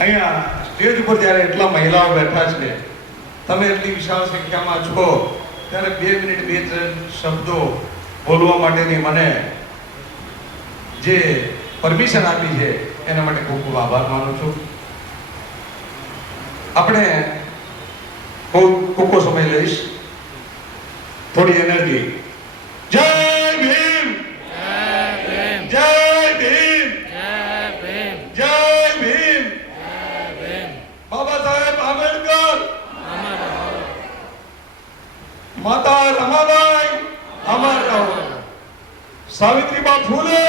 અહીંયા સ્ટેજ ઉપર જ્યારે એટલા મહિલાઓ બેઠા છે, તમે એટલી વિશાળ સંખ્યામાં છો, ત્યારે 2 મિનિટ 2-3 શબ્દો બોલવા માટેની મને જે પરમિશન આપી છે એના માટે ખૂબ ખૂબ આભાર માનું છું. આપણે ટૂંકો સમય લઈશ, થોડી એનર્જી. જય ભીમ, જય ભીમ, જય ભીમ. બાબા સાહેબ આંબેડકર, માતા રમાબાઈ અમર રહો, સાવિત્રીબા ફૂલે,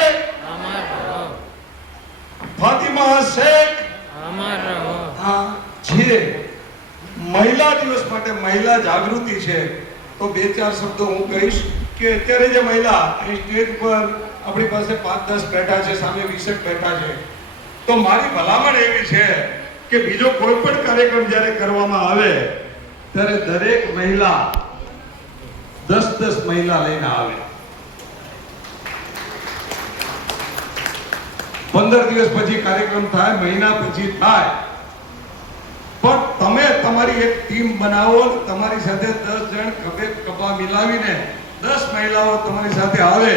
ફાતિમા શેખ અમર રહો. આ છે મહિલા દિવસ માટે મહિલા જાગૃતિ છે. તો 2-4 શબ્દો હું કહીશ કે અત્યારે જે મહિલા અહીં સ્ટેજ પર આપણી પાસે 5-10 બેઠા છે, સામે 20 બેઠા છે, તો મારી ભલામણ એવી છે કે બીજો કોઈ પણ કાર્યક્રમ જ્યારે કરવામાં આવે ત્યારે દરેક મહિલા 10-10 મહિલા લઈને આવે. 15 દિવસ પછી કાર્યક્રમ થાય, મહિના પછી થાય, પણ તમે તમારી એક ટીમ બનાવો. તમારી સાથે 10 જણ ખભે ખભા મિલાવીને 10 મહિલાઓ તમારી સાથે આવે.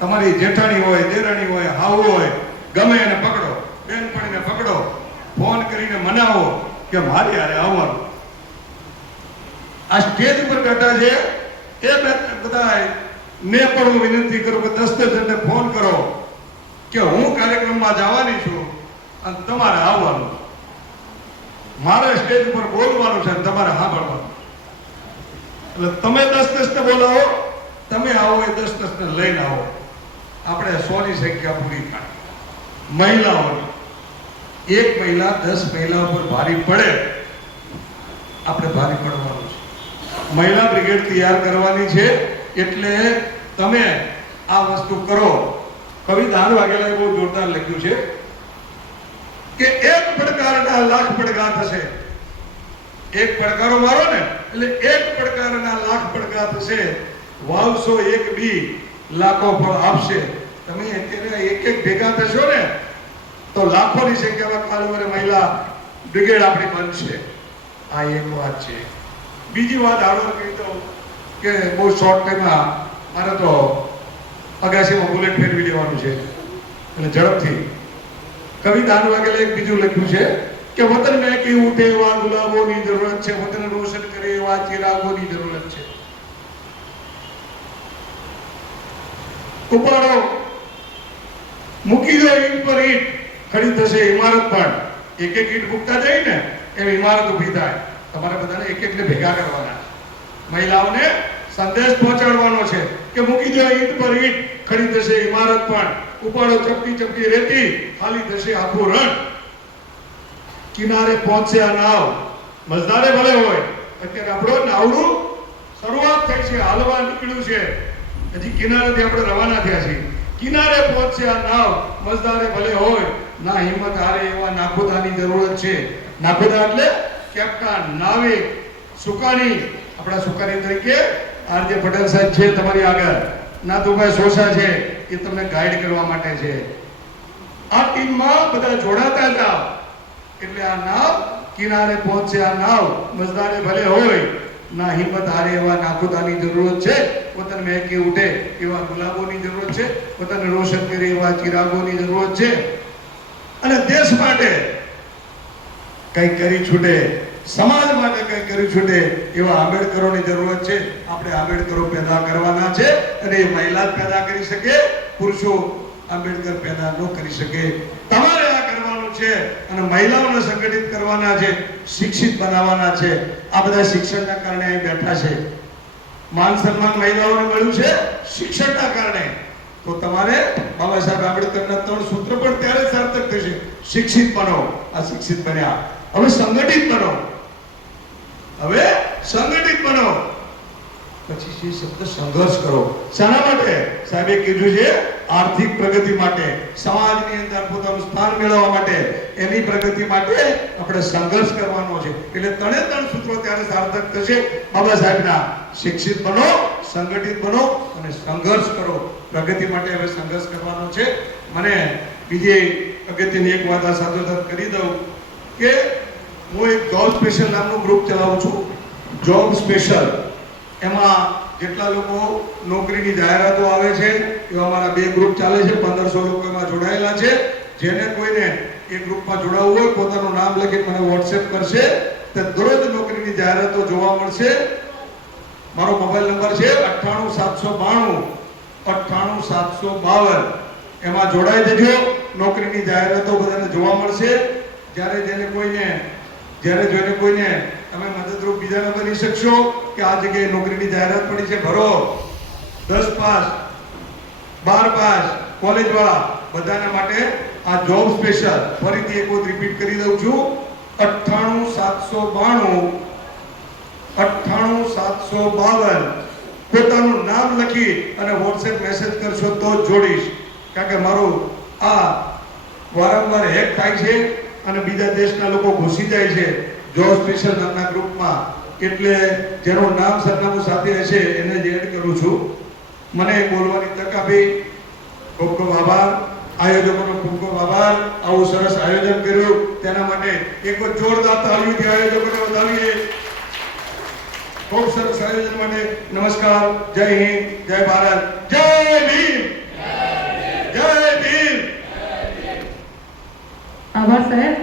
તમારી જેઠાણી હોય, દેરાણી હોય, હાવ હોય, ગમે એને પકડો, બેનપણીને પકડો, ફોન કરીને મનાવો કે મારી હારે આવવાનું. આ સ્ટેજ ઉપર બેઠા છે એ બધા ને પણ હું વિનંતી કરું કે 10 જણને ફોન કરો કે હું કાર્યક્રમમાં જવાની છું અને તમારે આવવાનું. મારે સ્ટેજ પર બોલવાનું છે, તમારે સાંભળવાનું. એટલે તમે 10 ને બોલાવો, તમે આવો એ 10 ને લઈને આવો. આપણે 100 ની સંખ્યા પૂરી થાય. મહિલાઓની એક મહિલા 10 મહિલા ઉપર ભારી પડે, આપણે ભારી પડવાનું છે. મહિલા બ્રિગેડ તૈયાર કરવાની છે. એટલે તમે આ વસ્તુ કરો. કવિ દાન વાઘેલાએ બહુ જોરદાર લખ્યું છે કે એક પડકારના લાખ પડકાર થશે. એક પડકારો મારો ને એટલે એક પડકારના લાખ પડકાર થશે. વાવશો એક બી લાખો ફળ આપશે. તમે અત્યારે એક ભેગા થશો ને તો લાખોની સંખ્યામાં કાલવરે મહિલા બ્રિગેડ આપણી બનશે. આ એક વાત છે. બીજી વાત આગળ કહી દઉં કે બહુ શોર્ટ ટાઈમમાં મારે તો અગાસીમાં બુલેટ ફેરવી લેવાનું છે, એટલે ઝડપથી. કવિ દાન વાઘેલાએ એક બીજું લખ્યું છે કે વતન મેં કી ઉઠે એવા ગુલાબોની જરૂરત છે, વતન રોશન કરે એવા ચિરાગોની જરૂરત છે. ઉપાડો, મૂકી દો ઈંટ પર ઈંટ, ખડી થશે ઇમારત. પણ એક ઈંટ મૂકતા જાય ને એમ ઇમારત ઊભી થાય. તમારે બધાને એક ને ભેગા કરવાના. મહિલાઓને સંદેશ પહોંચાડવાનો છે કે મૂકી દો ઈંટ પર ઈંટ, ખડી થશે ઇમારત. પણ ઉપાડો ચપટી ચપટી રેતી, ખાલી થશે આખું રણ. કિનારે પહોંચશે આ નાવ, મજદારે ભલે હોય. અત્યારે આપણો નાવડું શરૂઆત થઈ છે, હાલવા નીકળ્યું છે. હજી કિનારેથી આપણે રવાના થયા છીએ. કિનારે પહોંચશે આ નાવ, મજદારે ભલે હોય. ના હિંમત હારે એવા નાખુદાની જરૂરત છે. નાખુદા એટલે કેપ્ટન, નાવિક, સુકાની. આપણા સુકાની તરીકે આરજે પટેલ સાહેબ છે તમારી આગળ, નાથુભાઈ સોસા છે, એ તમને ગાઈડ કરવા માટે છે. આ ટીમમાં બધા જોડાતા જાવ એટલે આ નાવ કિનારે પહોંચશે. આ નાવ મજદારે ભલે હોય. ના હિંમત હારે એવા નાખુદાની જરૂરત છે. વતન મહેકી ઉઠે એવા ગુલાબોની જરૂરત છે. વતન રોશન કરે એવા ચિરાગોની જરૂરત છે. અને દેશ માટે કંઈક કરી છૂટે, સમાજ માટે કંઈક કરી છૂટે એવા આંબેડકરોની જરૂરત છે. આપણે આંબેડકરો પેદા કરવાના છે. અને એ મહિલા જ પેદા કરી શકે, પુરુષો આંબેડકર પેદા ન કરી શકે. તમારે આ કરવાનું છે અને મહિલાઓને સંગઠિત કરવાના છે, શિક્ષિત બનાવવાના છે. આ બધા શિક્ષણના કારણે અહીં બેઠા છે. માન સન્માન મહિલાઓને મળ્યું છે શિક્ષણના કારણે. તો તમારે બાબા સાહેબ આંબેડકરના 3 સૂત્ર પણ ત્યારે સાર્થક થશે. શિક્ષિત બનો. આ શિક્ષિત બન્યા. હવે સંગઠિત બનો. હવે સંગઠિત બનો. પછી જે શબ્દ સંઘર્ષ કરો. શાના માટે? સાહેબે કીધું છે આર્થિક પ્રગતિ માટે, સમાજની અંદર પોતાનું સ્થાન મેળવવા માટે, એની પ્રગતિ માટે આપણે સંઘર્ષ કરવાનો છે. એટલે 3 સૂત્રો ત્યારે સાર્થક થશે બાબા સાહેબના. શિક્ષિત બનો, સંગઠિત બનો અને સંઘર્ષ કરો. પ્રગતિ માટે હવે સંઘર્ષ કરવાનો છે. મને બીજી અગત્યની એક વાત આ સાથોસાથ કરી દઉં કે હું એક જોબ સ્પેશિયલ નામનું ગ્રુપ ચલાવું છું. જોબ સ્પેશિયલ એમાં જેટલા લોકો નોકરીની જાહેરાતો આવે છે એવા અમારા 2 ગ્રુપ ચાલે છે. 1500 લોકો એમાં જોડાયેલા છે. જેને કોઈને એ ગ્રુપમાં જોડાવવું હોય પોતાનું નામ લખી મને વોટ્સએપ કરશે તો દરરોજ નોકરીની જાહેરાતો જોવા મળશે. મારો મોબાઈલ નંબર છે 98792 98752. એમાં જોડાઈ જજો. નોકરીની જાહેરાતો બધાને જોવા મળશે. જ્યારે જોઈને કોઈને તમે મદદરૂપ બીજાને બની શકશો કે આ જગ્યાએ નોકરીની જાહેરાત પડી છે, ભરો. 10 પાસ 12 પાસ કોલેજ વાળા બધાના માટે આ જોબ સ્પેશિયલ ફરીથી એક વખત રિપીટ કરી દઉં છું. 98792 98752 પોતાનું નામ લખી અને વોટ્સએપ મેસેજ કરશો તો જોડીશ. કારણ કે મારું આ વારંવાર હેક થાય છે અને બીજા દેશના લોકો ઘૂસી જાય છે જોબ સ્પેશિયલ નામના ગ્રુપમાં. એટલે જેનું નામ સરનામું સાથે હશે એને જ એડ કરું છું. મને બોલવાની તક આપી ખૂબ ખૂબ આભાર. આયોજકોનો ખૂબ ખૂબ આભાર. આવું સરસ આયોજન કર્યું તેના માટે એક જોરદાર તાળીઓથી આયોજકોને વધાવીએ. ખૂબ સરસ આયોજન માટે નમસ્કાર. જય હિન્દ, જય ભારત, જય ભીમ, જય ભીમ. આભાર સાહેબ.